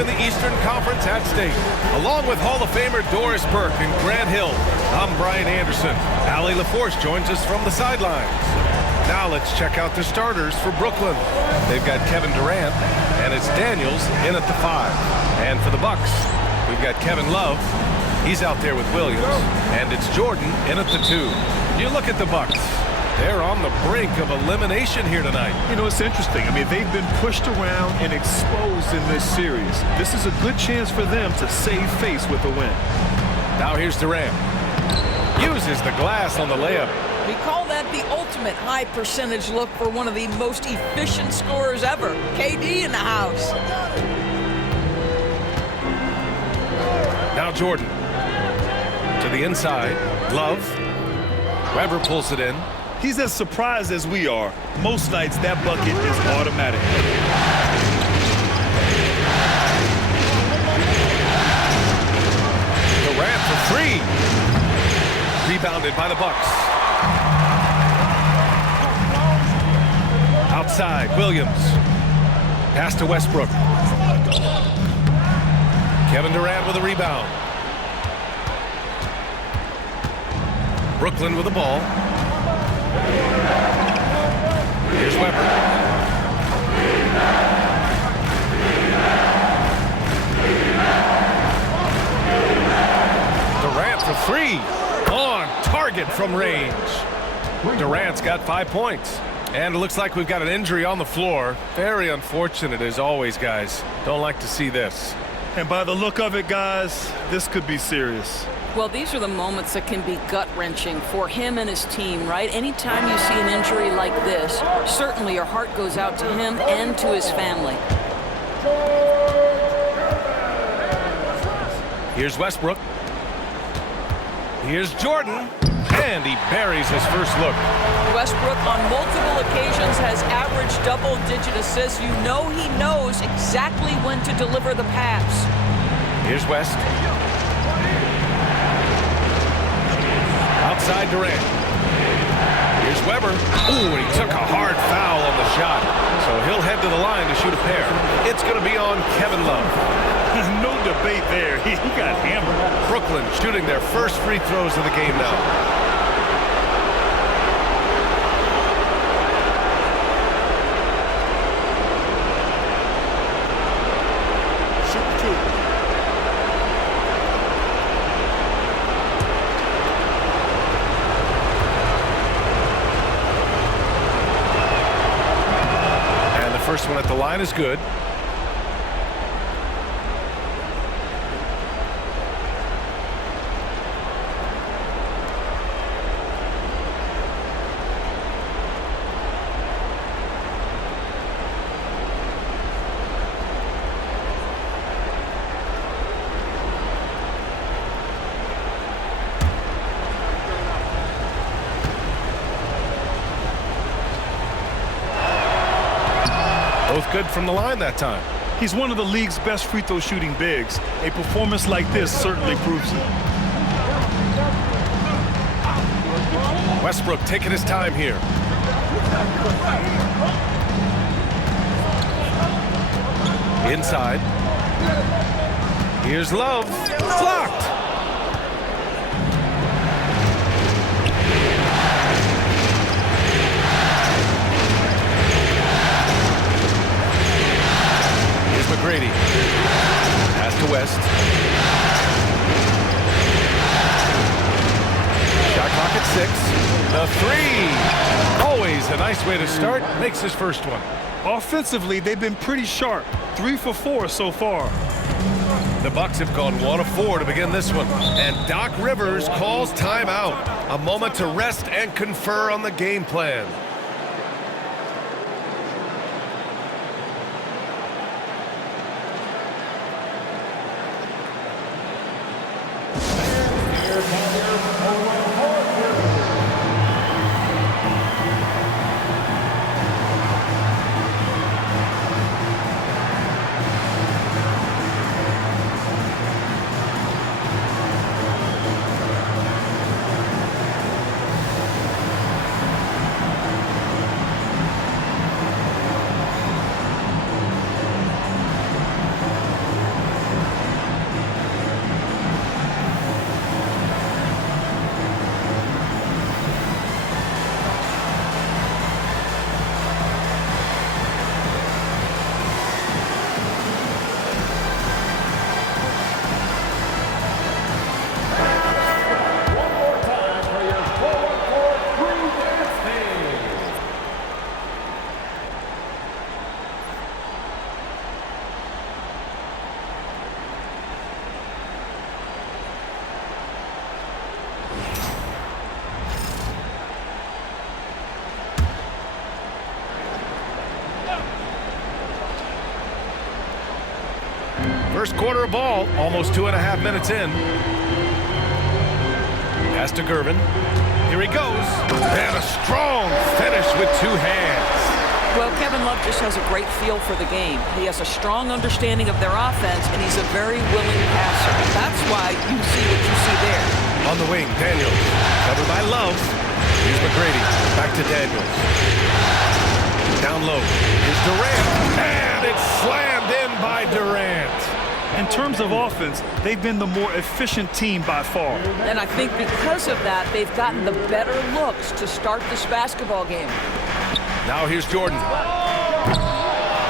in the Eastern Conference at stake. Along with Hall of Famer Doris Burke and Grant Hill, I'm Brian Anderson. Allie LaForce joins us from the sidelines. Now let's check out the starters for Brooklyn. They've got Kevin Durant, and it's Daniels in at the 5. And for the Bucks, we've got Kevin Love. He's out there with Williams, and it's Jordan in at the 2. You look at the Bucks. They're on the brink of elimination here tonight. You know, it's interesting. I mean, they've been pushed around and exposed in this series. This is a good chance for them to save face with a win. Now here's Durant. Uses the glass on the layup. We call that the ultimate high percentage look for one of the most efficient scorers ever. KD in the house. Now Jordan. To the inside. Love. Weber pulls it in. He's as surprised as we are. Most nights, that bucket is automatic. Durant for 3. Rebounded by the Bucks. Outside, Williams. Pass to Westbrook. Kevin Durant with a rebound. Brooklyn with the ball. Here's Weber. Durant for 3. On target from range. Durant's got 5 points. And it looks like we've got an injury on the floor. Very unfortunate as always, guys. Don't like to see this. And by the look of it, guys, this could be serious. Well, these are the moments that can be gut-wrenching for him and his team, right? Anytime you see an injury like this, certainly your heart goes out to him and to his family. Here's Westbrook. Here's Jordan. And he buries his first look. Westbrook on multiple occasions has averaged double-digit assists. You know he knows exactly when to deliver the pass. Here's West. Outside Durant. Here's Weber. Ooh, and he took a hard foul on the shot. So he'll head to the line to shoot a pair. It's going to be on Kevin Love. No debate there. He got hammered. Brooklyn shooting their first free throws of the game now. First one at the line is good. Both good from the line that time. He's one of the league's best free throw shooting bigs. A performance like this certainly proves it. Westbrook taking his time here. Inside. Here's Love. Blocked. McGrady. Pass to West. Shot clock at 6. The 3. Always a nice way to start. Makes his first one. Offensively, they've been pretty sharp. 3 for 4 so far. The Bucks have gone 1 of 4 to begin this one. And Doc Rivers calls timeout. A moment to rest and confer on the game plan. First quarter of ball, almost 2.5 minutes in. Pass to Gervin. Here he goes. And a strong finish with 2 hands. Well, Kevin Love just has a great feel for the game. He has a strong understanding of their offense, and he's a very willing passer. That's why you see what you see there. On the wing, Daniels. Covered by Love. Here's McGrady. Back to Daniels. Down low. Here's Durant. And it's slammed in by Durant. In terms of offense, they've been the more efficient team by far. And I think because of that, they've gotten the better looks to start this basketball game. Now here's Jordan.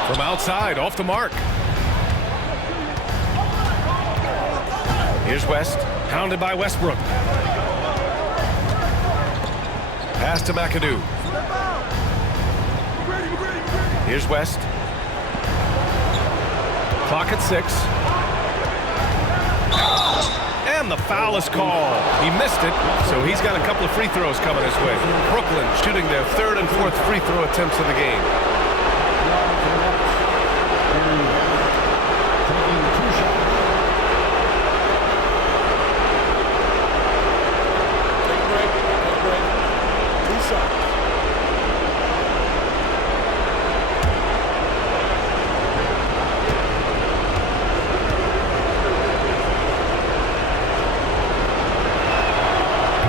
From outside, off the mark. Here's West, pounded by Westbrook. Pass to McAdoo. Here's West. Clock at 6. And the foul is called. He missed it, so he's got a couple of free throws coming his way. Brooklyn shooting their 3rd and 4th free throw attempts of the game.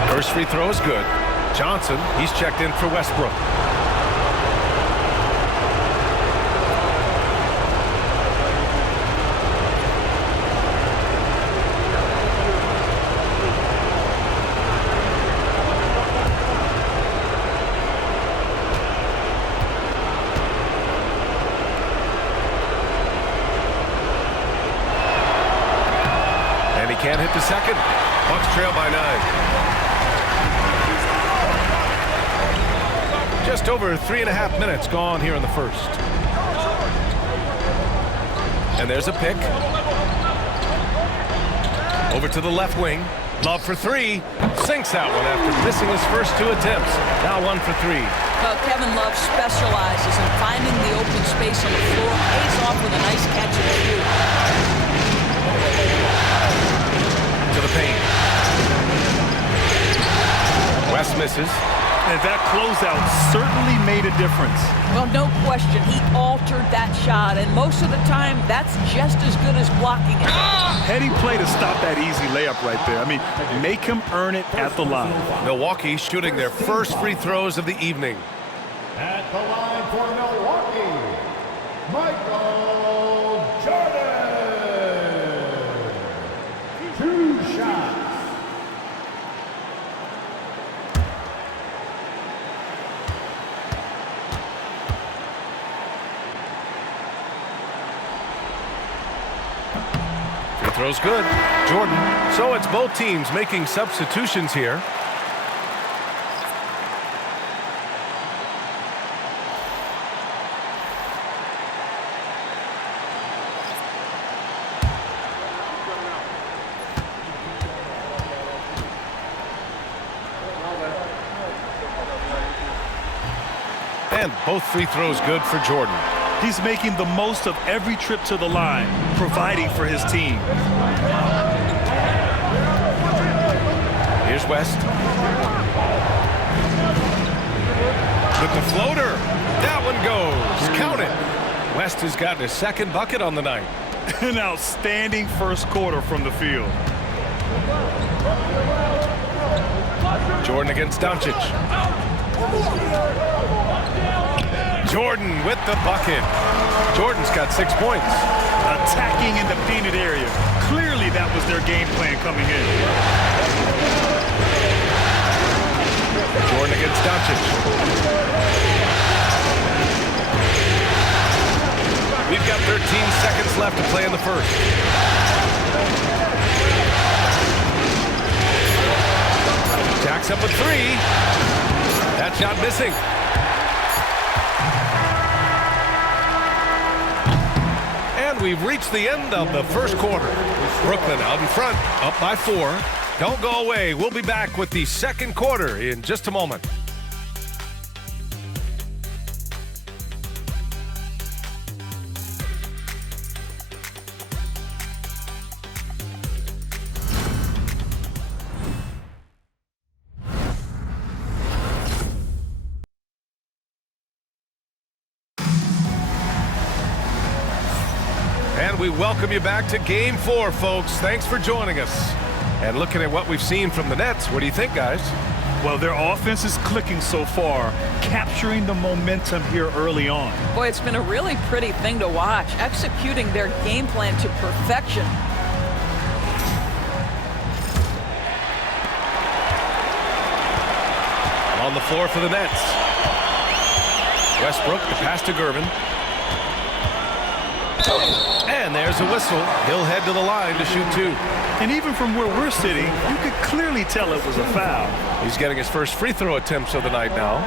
First free throw is good. Johnson, he's checked in for Westbrook. And he can't hit the second. Bucks trail by 9. Just over 3.5 minutes gone here in the first. And there's a pick. Over to the left wing. Love for 3. Sinks that one after missing his first 2 attempts. Now 1 for 3. Well, Kevin Love specializes in finding the open space on the floor. Pays off with a nice catch and shoot. To the paint. West misses. And that closeout certainly made a difference. Well, no question. He altered that shot, and most of the time, that's just as good as blocking it. Heady play to stop that easy layup right there. I mean, make him earn it at the line. Milwaukee shooting their first free throws of the evening. At the line for Milwaukee, Michael Jordan. 2 shots. Throw's good. Jordan. So it's both teams making substitutions here. And both free throws good for Jordan. He's making the most of every trip to the line, providing for his team. Here's West. With the floater. That one goes. Count it. West has gotten his 2nd bucket on the night. An outstanding first quarter from the field. Jordan against Doncic. Jordan with the bucket. Jordan's got 6 points. Attacking in the painted area. Clearly that was their game plan coming in. Jordan against Doncic. We've got 13 seconds left to play in the first. Jacks up with 3. That shot missing. We've reached the end of the first quarter. Brooklyn out in front, up by 4. Don't go away. We'll be back with the second quarter in just a moment. we welcome you back to Game 4, folks. Thanks for joining us. And looking at what we've seen from the Nets, what do you think, guys? Well, their offense is clicking so far, capturing the momentum here early on. Boy, it's been a really pretty thing to watch, executing their game plan to perfection. On the floor for the Nets. Westbrook, the pass to Gervin. And there's a whistle. He'll head to the line to shoot 2. And even from where we're sitting, you could clearly tell it was a foul. He's getting his first free throw attempts of the night now.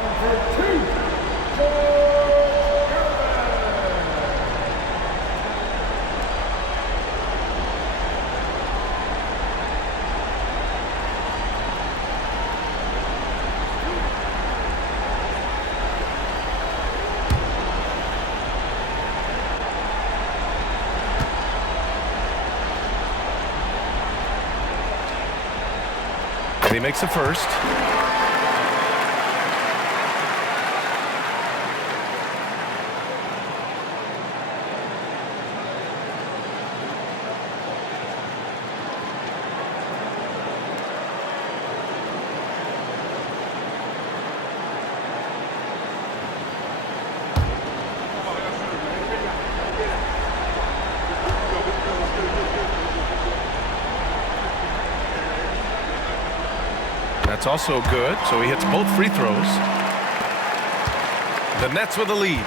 He makes the first. That's also good, so he hits both free throws. The Nets with the lead.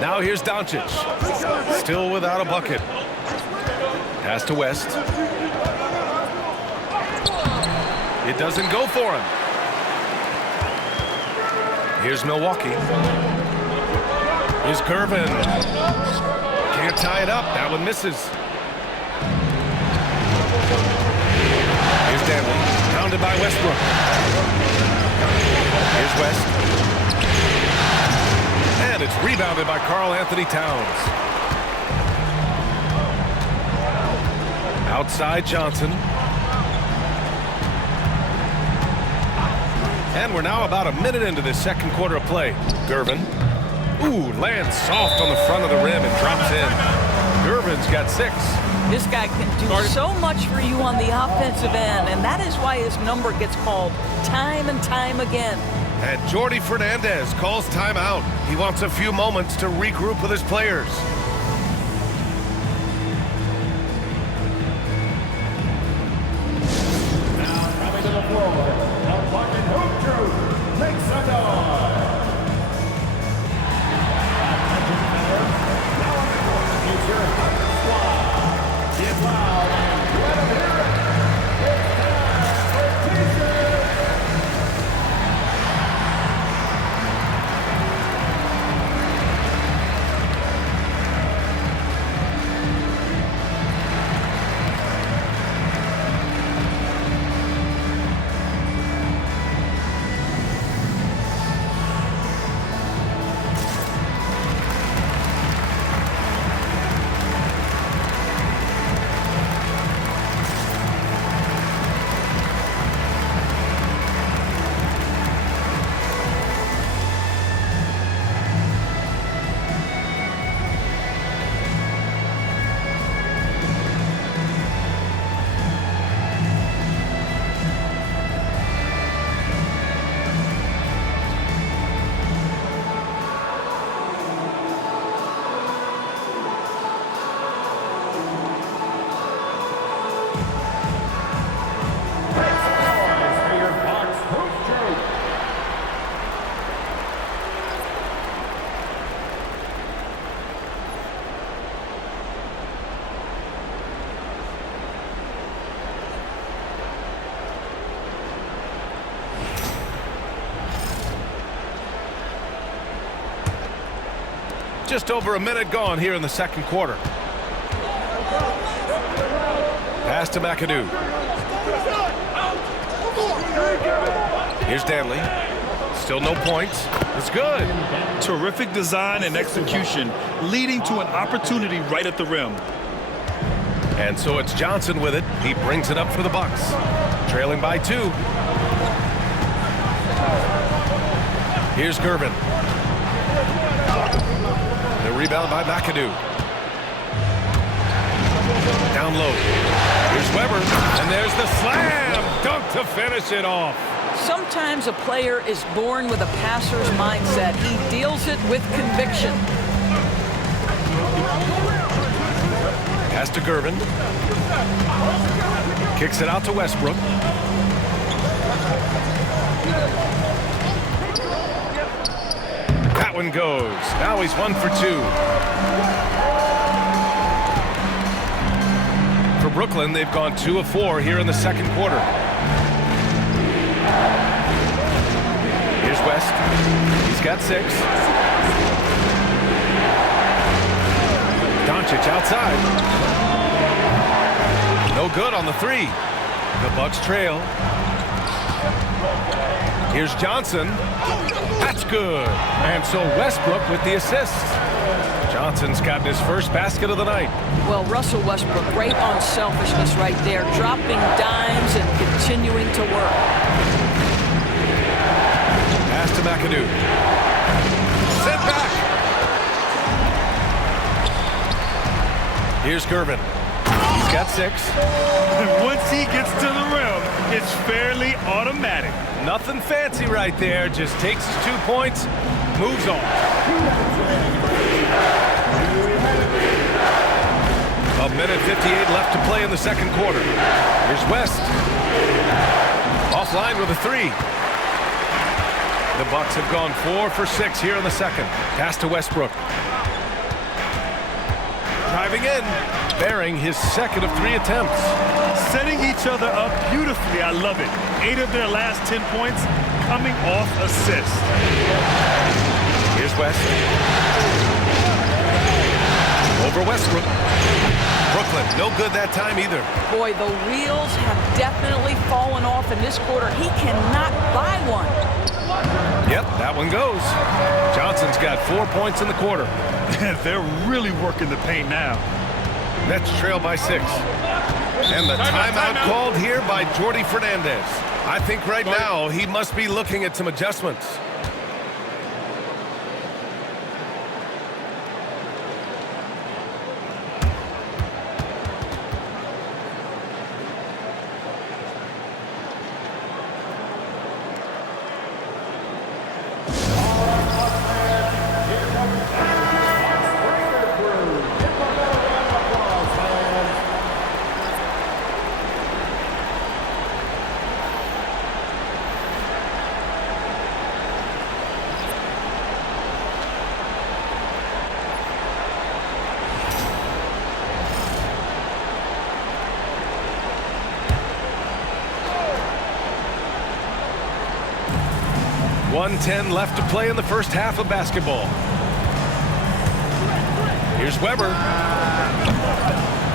Now here's Doncic. Still without a bucket. Pass to West. It doesn't go for him. Here's Milwaukee. Here's Gervin. Can't tie it up. That one misses. Here's Danley, pounded by Westbrook. Here's West. And it's rebounded by Karl Anthony Towns. Outside Johnson. And we're now about a minute into this second quarter of play. Gervin. Ooh, lands soft on the front of the rim and drops in. Gervin's got 6. This guy can do so much for you on the offensive end, and that is why his number gets called time and time again. And Jordi Fernandez calls timeout. He wants a few moments to regroup with his players. Now coming to the floor, the fucking hoop truth. Make some noise. Attention, players. Now on the court is your hot squad. Get loud and let them hear it. It's time for T-shirt. Just over a minute gone here in the second quarter. Pass to McAdoo. Here's Danley. Still no points. It's good. Terrific design and execution, leading to an opportunity right at the rim. And so it's Johnson with it. He brings it up for the Bucks. Trailing by 2. Here's Gervin. rebound by McAdoo. Down low. Here's Weber, and there's the slam dunk to finish it off. Sometimes a player is born with a passer's mindset. He deals it with conviction. Pass to Gervin. Kicks it out to Westbrook. That one goes. Now he's 1 for 2. For Brooklyn, they've gone 2 of 4 here in the second quarter. Here's West. He's got 6. Doncic outside. No good on the 3. The Bucks trail. Here's Johnson. That's good. And so Westbrook with the assist. Johnson's gotten his first basket of the night. Well, Russell Westbrook, great on selfishness right there, dropping dimes and continuing to work. Pass to McAdoo. Sent back. Here's Gervin. He's got 6. And once he gets to the rim, it's fairly automatic. Nothing fancy right there. Just takes his 2 points, moves on. A minute 58 left to play in the second quarter. Here's West. Offline with a 3. The Bucks have gone 4 for 6 here in the second. Pass to Westbrook. Driving in, bearing his second of 3 attempts. Setting each other up beautifully. I love it. 8 of their last 10 points coming off assists. Here's West. Over Westbrook. Brooklyn, no good that time either. Boy, the wheels have definitely fallen off in this quarter. He cannot buy one. Yep, that one goes. Johnson's got 4 points in the quarter. They're really working the paint now. Nets trail by 6. And the timeout called here by Jordi Fernandez. I think right now he must be looking at some adjustments. .110 left to play in the first half of basketball. Here's Weber.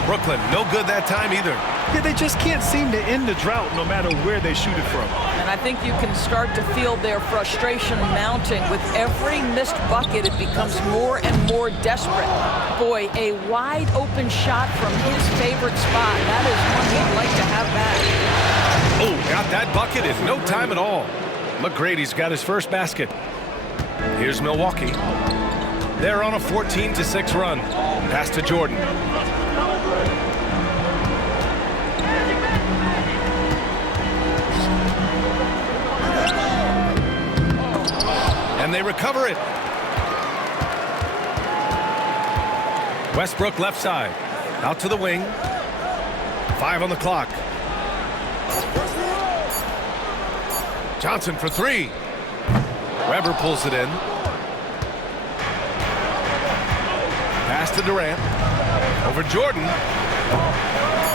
Brooklyn, no good that time either. Yeah, they just can't seem to end the drought no matter where they shoot it from. And I think you can start to feel their frustration mounting. With every missed bucket, it becomes more and more desperate. Boy, a wide open shot from his favorite spot. That is one he'd like to have back. Oh, got that bucket in no time at all. McGrady's got his first basket. Here's Milwaukee. They're on a 14-6 run. Pass to Jordan. And they recover it. Westbrook left side. Out to the wing. 5 on the clock. Johnson for 3. Weber pulls it in. Pass to Durant. Over Jordan.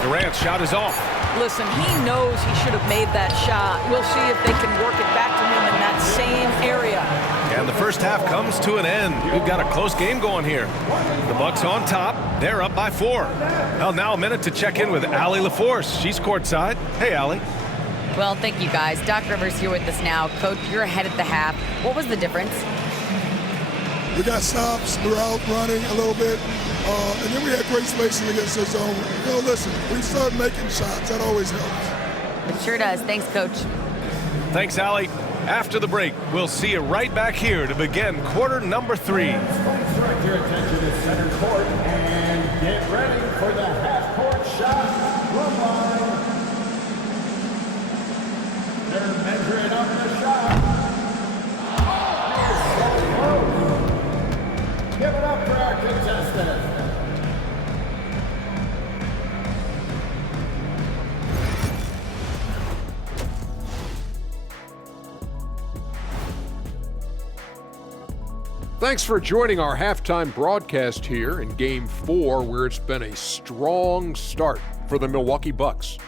Durant's shot is off. Listen, he knows he should have made that shot. We'll see if they can work it back to him in that same area. And the first half comes to an end. We've got a close game going here. The Bucks on top. They're up by 4. Well, now a minute to check in with Allie LaForce. She's courtside. Hey, Allie. Well, thank you, guys. Doc Rivers here with us now. Coach, you're ahead at the half. What was the difference? We got stops. We were out running a little bit. And then we had great spacing against the zone. You know, listen, we started making shots. That always helps. It sure does. Thanks, Coach. Thanks, Allie. After the break, we'll see you right back here to begin quarter number 3. to center court and get ready for the half-court shot from line. They're measuring up the shot. Give it up for our contestant. Thanks for joining our halftime broadcast here in Game 4, where it's been a strong start for the Milwaukee Bucks.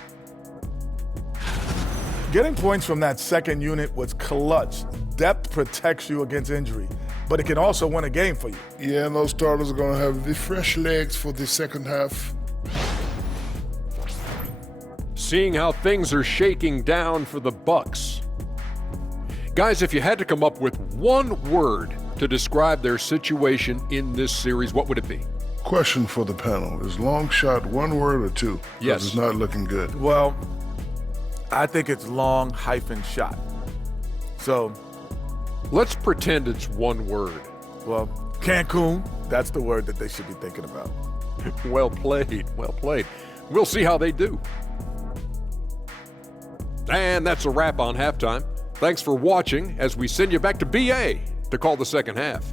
Getting points from that second unit was clutch. Depth protects you against injury, but it can also win a game for you. Yeah, and those starters are going to have the fresh legs for the second half. Seeing how things are shaking down for the Bucks. Guys, if you had to come up with one word to describe their situation in this series, what would it be? Question for the panel. Is long shot one word or two? Yes. It's not looking good. Well, I think it's long hyphen shot. So, let's pretend it's one word. well, Cancun, that's the word that they should be thinking about. Well played, well played. We'll see how they do. And that's a wrap on halftime. Thanks for watching as we send you back to BA to call the second half.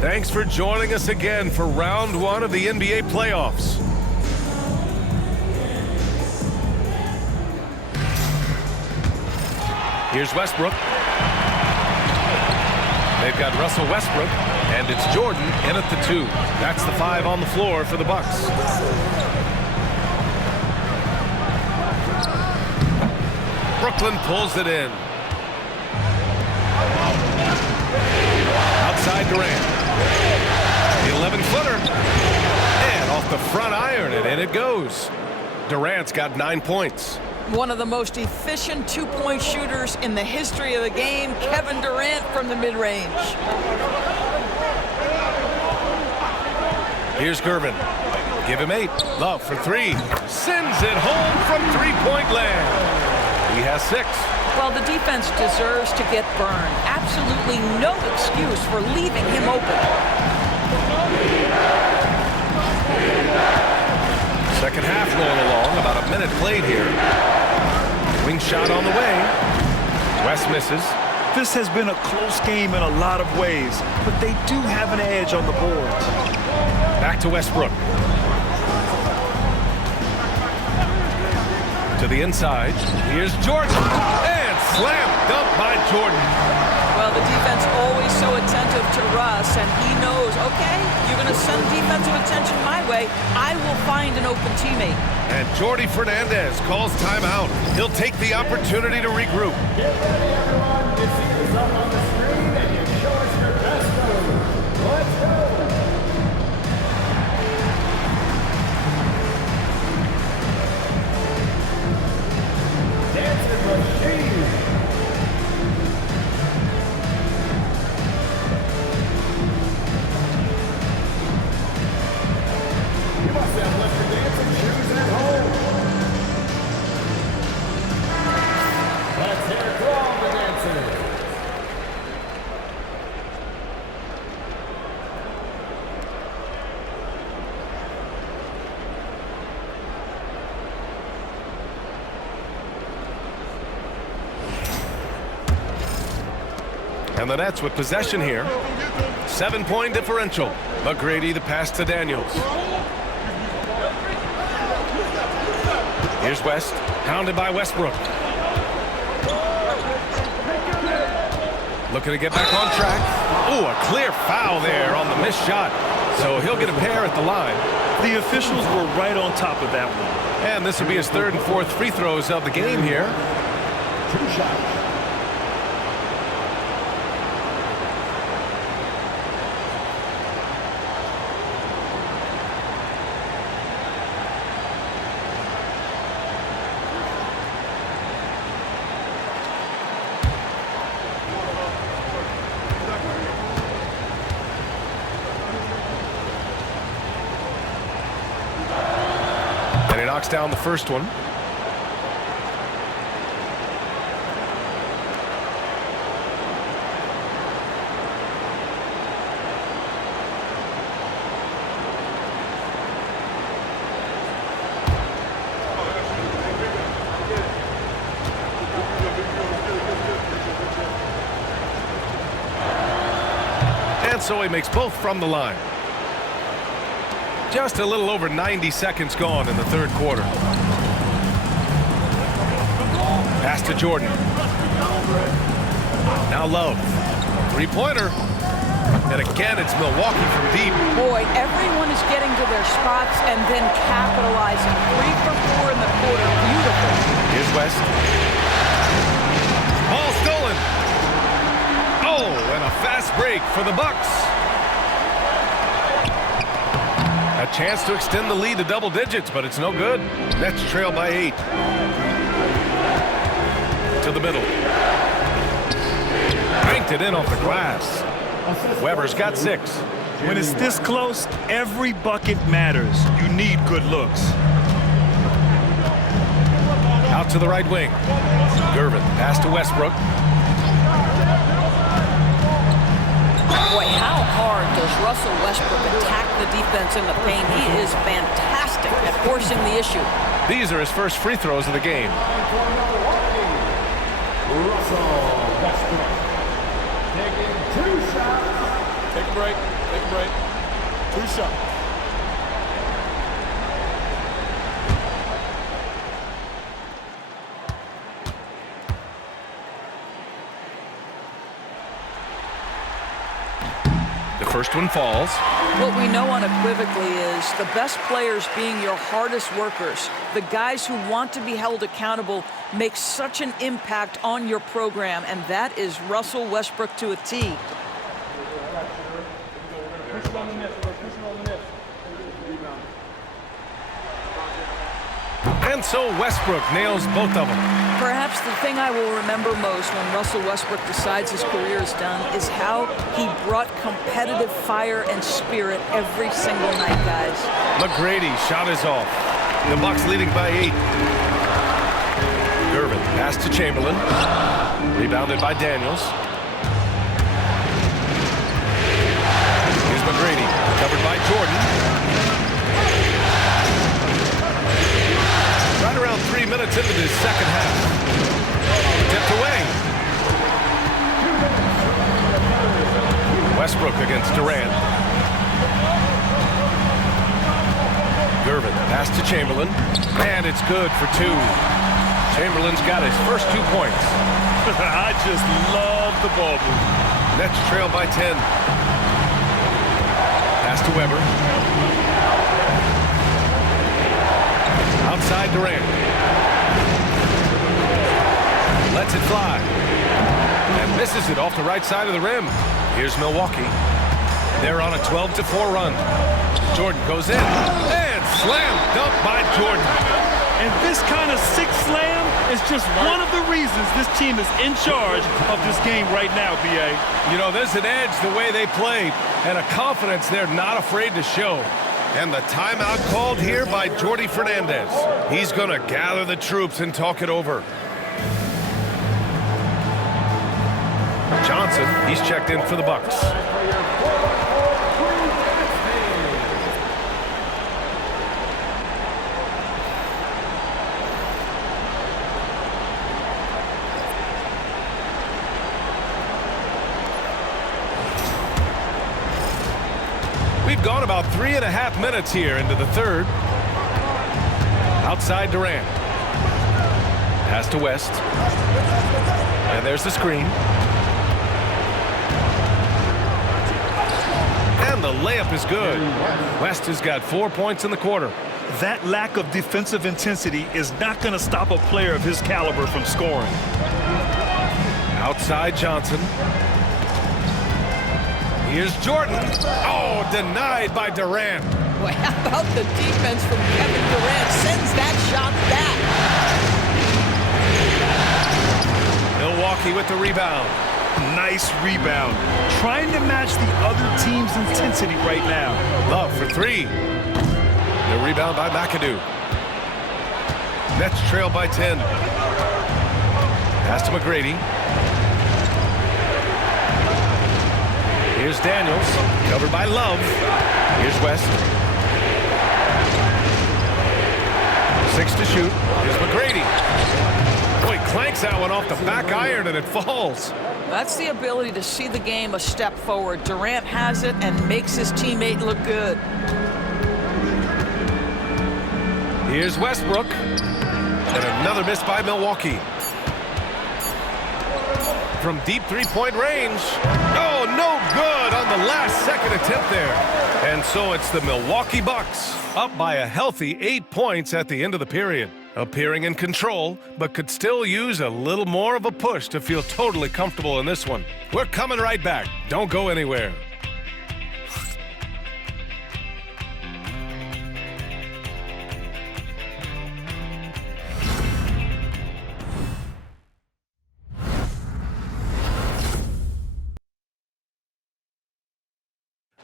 Thanks for joining us again for round 1 of the NBA playoffs. Here's Westbrook. They've got Russell Westbrook, and it's Jordan in at the 2. That's the 5 on the floor for the Bucks. Brooklyn pulls it in. Outside Durant. The 11-footer. And off the front iron, and in it goes. Durant's got 9 points. One of the most efficient two-point shooters in the history of the game, Kevin Durant from the mid-range. Here's Gervin. Give him 8. Love for 3. Sends it home from three-point land. He has 6. Well, the defense deserves to get burned. Absolutely no excuse for leaving him open. Second half rolling along. About a minute played here. Wing shot on the way. West misses. This has been a close game in a lot of ways, but they do have an edge on the boards. Back to Westbrook. To the inside. Here's Jordan. And slam dunk by Jordan. Well, the defense always so attentive to Russ, and he knows, okay, you're going to send defensive attention my way. I will find an open teammate. And Jordi Fernandez calls timeout. He'll take the opportunity to regroup. Get ready, everyone. You see this up on the screen, and you show us your best move. Let's go. Dancing machine. You must have left your dancing shoes at home. Let's hear it for all the dancers. And the Nets with possession here. 7-point differential. McGrady the pass to Daniels. Here's West, pounded by Westbrook. Looking to get back on track. Ooh, a clear foul there on the missed shot. So he'll get a pair at the line. The officials were right on top of that one. And this will be his 3rd and 4th free throws of the game here. 2 shots. knocks down the first one. And so he makes both from the line. Just a little over 90 seconds gone in the third quarter. Pass to Jordan. Now Love. Three-pointer. And again, it's Milwaukee from deep. Boy, everyone is getting to their spots and then capitalizing. 3 for 4 in the quarter. Beautiful. Here's West. Ball stolen. Oh, and a fast break for the Bucks. A chance to extend the lead to double digits, but it's no good. Nets trail by 8. To the middle. Banked it in off the glass. Weber's got 6. When it's this close, every bucket matters. You need good looks. Out to the right wing. Gervin, pass to Westbrook. Boy, how hard does Russell Westbrook attack the defense in the paint? He is fantastic at forcing the issue. These are his first free throws of the game. Russell Westbrook taking 2 shots. Take a break. Take a break. 2 shots. The first one falls. What we know unequivocally is the best players being your hardest workers, the guys who want to be held accountable, make such an impact on your program, and that is Russell Westbrook to a T. And so Westbrook nails both of them. Perhaps the thing I will remember most when Russell Westbrook decides his career is done is how he brought competitive fire and spirit every single night, guys. McGrady shot is off. The Bucks leading by 8. Gervin, pass to Chamberlain. Rebounded by Daniels. Here's McGrady, covered by Jordan. Right around 3 minutes into this second half. Tipped away. Westbrook against Durant. Gervin, pass to Chamberlain. And it's good for 2. Chamberlain's got his first 2 points. I just love the ball move. Nets trail by 10. Pass to Weber. Outside Durant. Lets it fly. And misses it off the right side of the rim. Here's Milwaukee. They're on a 12-4 run. Jordan goes in. And slam dunk by Jordan. And this kind of sick slam is just one of the reasons this team is in charge of this game right now, B.A. You know, there's an edge the way they play and a confidence they're not afraid to show. And the timeout called here by Jordi Fernandez. He's going to gather the troops and talk it over. Johnson, he's checked in for the Bucks. We've gone about 3.5 minutes here into the third. Outside Durant. Pass to West. And there's the screen. And the layup is good. West has got 4 points in the quarter. That lack of defensive intensity is not going to stop a player of his caliber from scoring. Outside Johnson. Here's Jordan. Oh, denied by Durant. Well, how about the defense from Kevin Durant? Sends that shot back. Milwaukee with the rebound. Nice rebound. Trying to match the other team's intensity right now. Love for 3. The rebound by McAdoo. Nets trail by 10. Pass to McGrady. Here's Daniels, covered by Love. Here's West. 6 to shoot. Here's McGrady. Boy, clanks that one off the back iron and it falls. That's the ability to see the game a step forward. Durant has it and makes his teammate look good. Here's Westbrook. And another miss by Milwaukee. From deep three-point range. Oh, no good on the last second attempt there. And so it's the Milwaukee Bucks up by a healthy 8 points at the end of the period. Appearing in control, but could still use a little more of a push to feel totally comfortable in this one. We're coming right back. Don't go anywhere.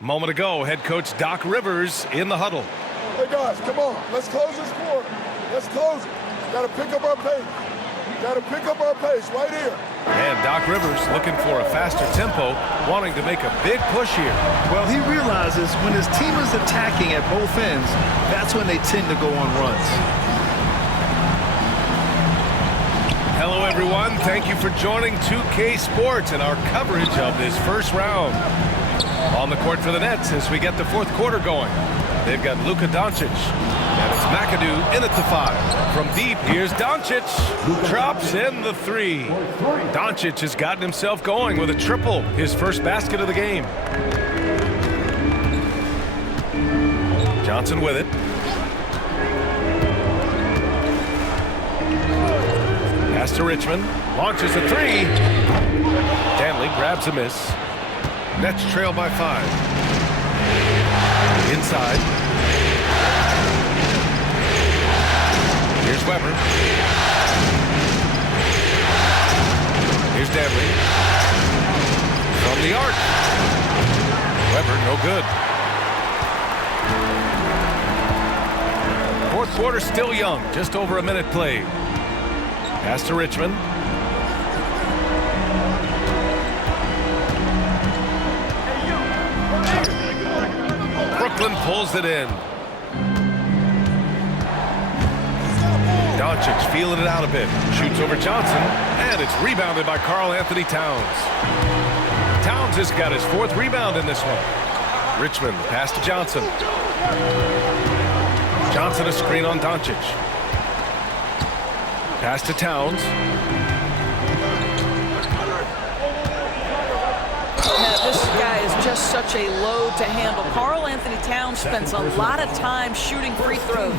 Moment ago, head coach Doc Rivers in the huddle. Hey guys, come on. Let's close this quarter. Let's close it. Got to pick up our pace. Got to pick up our pace right here. And Doc Rivers looking for a faster tempo, wanting to make a big push here. Well, he realizes when his team is attacking at both ends, that's when they tend to go on runs. Hello, everyone. Thank you for joining 2K Sports and our coverage of this first round. On the court for the Nets as we get the fourth quarter going. They've got Luka Doncic, and it's McAdoo in at the 5. From deep, here's Doncic. Drops in the 3. Doncic has gotten himself going with a triple, his first basket of the game. Johnson with it. Pass to Richmond. Launches a 3. Danley grabs a miss. Nets trail by 5. Inside. Here's Weber. Here's Danley. From the arc. Weber, no good. Fourth quarter still young. Just over a minute played. Pass to Richmond. Brooklyn pulls it in. Doncic feeling it out a bit. Shoots over Johnson, and it's rebounded by Karl Anthony Towns. Towns has got his 4th rebound in this one. Richmond, pass to Johnson. Johnson a screen on Doncic. Pass to Towns. This guy is just such a load to handle. Karl Anthony Towns spends a lot of time shooting free throws.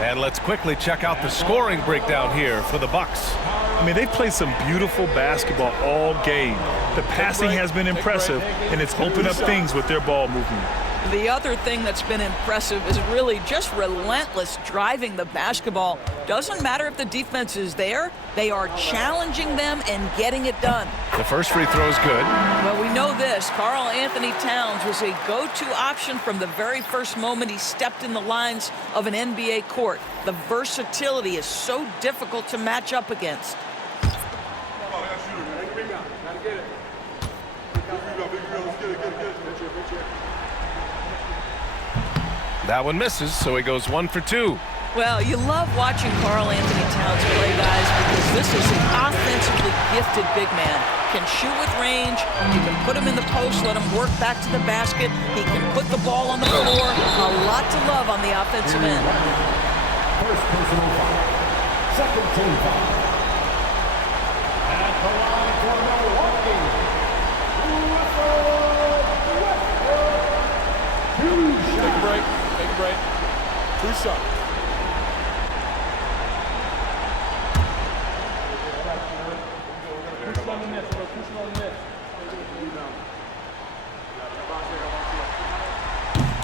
And let's quickly check out the scoring breakdown here for the Bucks. I mean, they've played some beautiful basketball all game. The passing has been impressive, and it's opened up things with their ball movement. The other thing that's been impressive is really just relentless driving the basketball. Doesn't matter if the defense is there, they are challenging them and getting it done. The first free throw is good. Well, we know this. Karl Anthony Towns was a go-to option from the very first moment he stepped in the lines of an NBA court. The versatility is so difficult to match up against. That one misses, so he goes 1 for 2. Well, you love watching Karl Anthony Towns play, guys, because this is an offensively gifted big man. Can shoot with range. You can put him in the post, let him work back to the basket. He can put the ball on the floor. A lot to love on the offensive end. First personal foul. Second team foul. At the line for Milwaukee. Take a break. Take a break. 2 shots.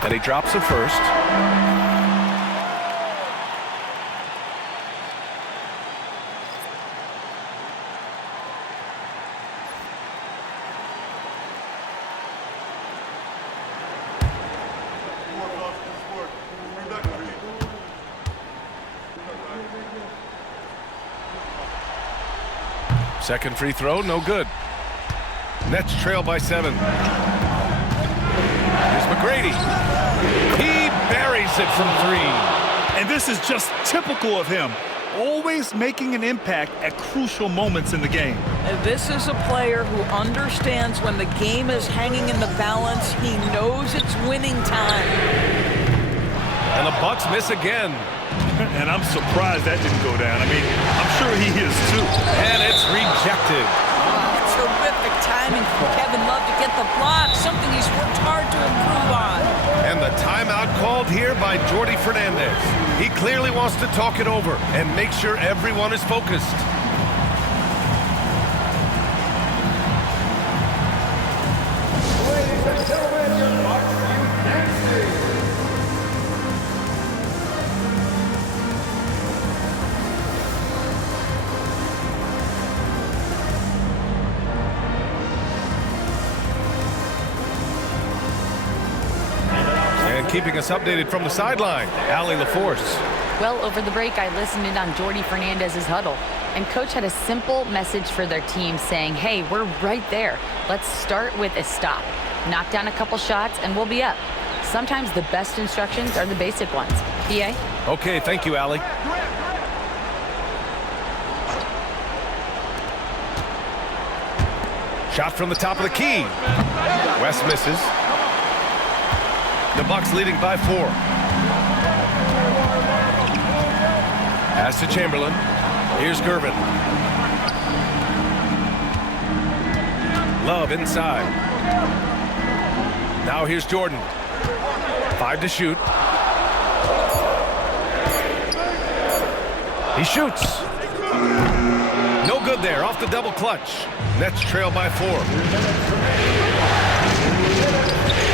And he drops it first. Second free throw, no good. Nets trail by 7. Here's McGrady. He buries it from 3. And this is just typical of him. Always making an impact at crucial moments in the game. This is a player who understands when the game is hanging in the balance. He knows it's winning time. And the Bucks miss again. And I'm surprised that didn't go down. I mean, I'm sure he is too. And it's rejected. Terrific timing for Kevin Love to get the block, something he's worked hard to improve on. And the timeout called here by Jordi Fernandez. He clearly wants to talk it over and make sure everyone is focused. Ladies and gentlemen, your Bucks Youth Dance Team. And keeping us updated from the sideline, Allie LaForce. Well, over the break, I listened in on Jordi Fernandez's huddle, and Coach had a simple message for their team saying, hey, we're right there. Let's start with a stop. Knock down a couple shots, and we'll be up. Sometimes the best instructions are the basic ones. PA? Okay, thank you, Allie. Shot from the top of the key. West misses. The Bucks leading by 4. Pass to Chamberlain. Here's Gervin. Love inside. Now here's Jordan. 5 to shoot. He shoots. No good there. Off the double clutch. Nets trail by 4.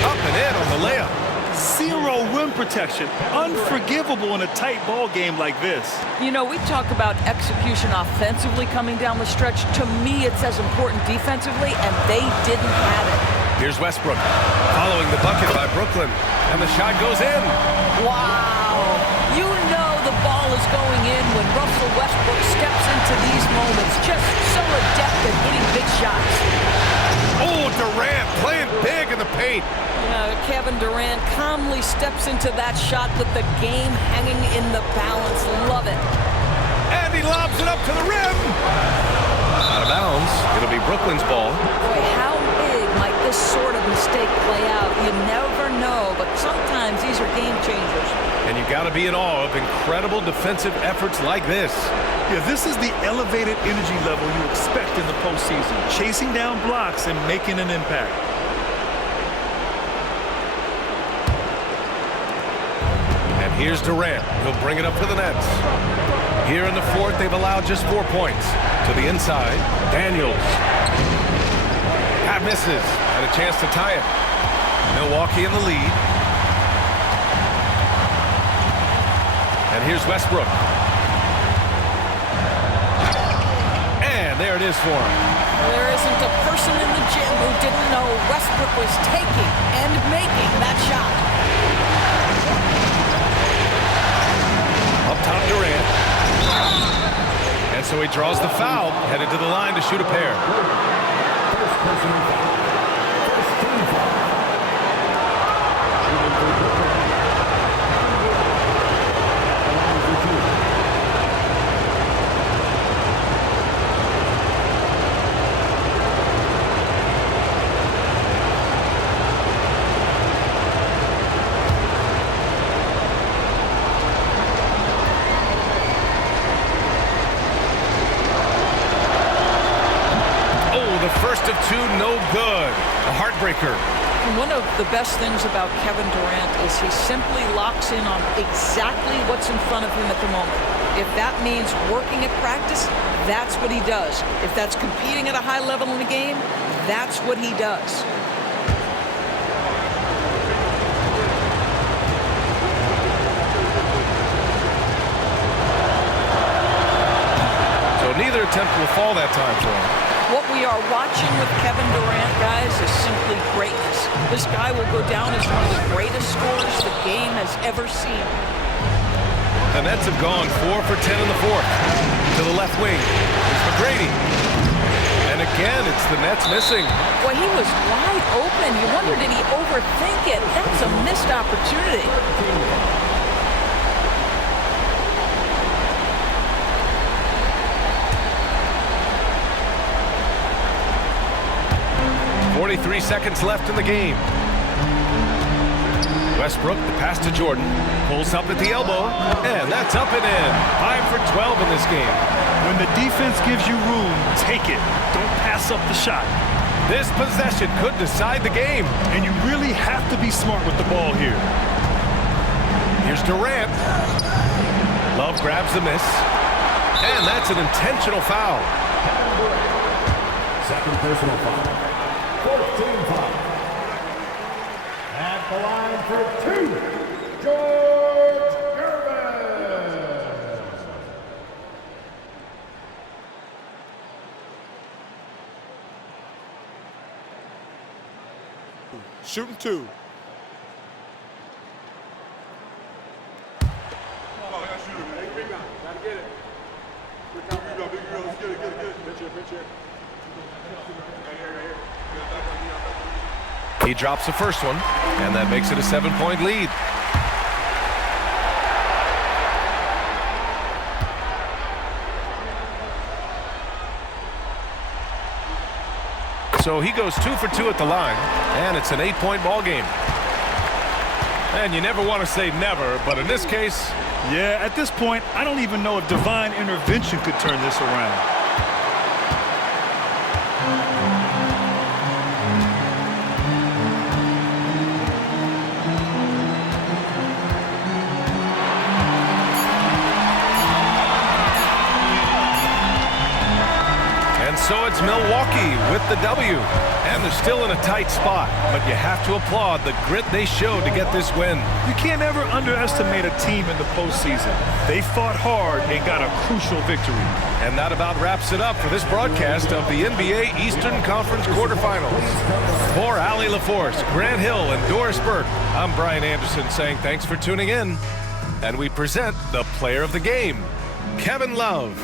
Up and in on the layup. Zero rim protection. Unforgivable in a tight ball game like this. You know, we talk about execution offensively coming down the stretch. To me, it's as important defensively, and they didn't have it. Here's Westbrook following the bucket by Brooklyn, and the shot goes in. Wow. You know the ball is going in when Russell Westbrook steps into these moments. Just so adept at hitting big shots. Oh, Durant playing big in the paint. Kevin Durant calmly steps into that shot with the game hanging in the balance. Love it. And he lobs it up to the rim. Out of bounds. It'll be Brooklyn's ball. Boy, how big might this sort of mistake play out? You never know, but sometimes these are game changers. And you got to be in awe of incredible defensive efforts like this. Yeah, this is the elevated energy level you expect in the postseason. Chasing down blocks and making an impact. And here's Durant. He'll bring it up to the Nets. Here in the 4th, they've allowed just 4 points. To the inside, Daniels. That misses. Had a chance to tie it. Milwaukee in the lead. And here's Westbrook. And there it is for him. There isn't a person in the gym who didn't know Westbrook was taking and making that shot. Up top, Durant. And so he draws the foul, headed to the line to shoot a pair. First personal foul. First team foul. Shooting for Brooklyn. First of 2, no good. A heartbreaker. One of the best things about Kevin Durant is he simply locks in on exactly what's in front of him at the moment. If that means working at practice, that's what he does. If that's competing at a high level in the game, that's what he does. So neither attempt will fall that time for him. What we are watching with Kevin Durant, guys, is simply greatness. This guy will go down as one of the greatest scorers the game has ever seen. The Nets have gone 4 for 10 in the 4th. To the left wing. It's McGrady. And again, it's the Nets missing. Boy, he was wide open. You wonder, did he overthink it? That's a missed opportunity. 43 seconds left in the game. Westbrook, the pass to Jordan, pulls up at the elbow, and that's up and in. 5 for 12 in this game. When the defense gives you room, take it. Don't pass up the shot. This possession could decide the game. And you really have to be smart with the ball here. Here's Durant. Love grabs the miss. And that's an intentional foul. Second personal foul. 14 foul. At the line for 2, George Gervin. Shooting 2. He drops the first one, and that makes it a 7-point lead. So he goes 2 for 2 at the line, and it's an 8-point ball game. And you never want to say never, but in this case... Yeah, at this point, I don't even know if divine intervention could turn this around. So it's Milwaukee with the W, and they're still in a tight spot, but you have to applaud the grit they showed to get this win. You can't ever underestimate a team in the postseason. They fought hard and got a crucial victory. And that about wraps it up for this broadcast of the NBA Eastern Conference quarterfinals. For Allie LaForce, Grant Hill, and Doris Burke, I'm Brian Anderson saying thanks for tuning in. And we present the player of the game, Kevin Love.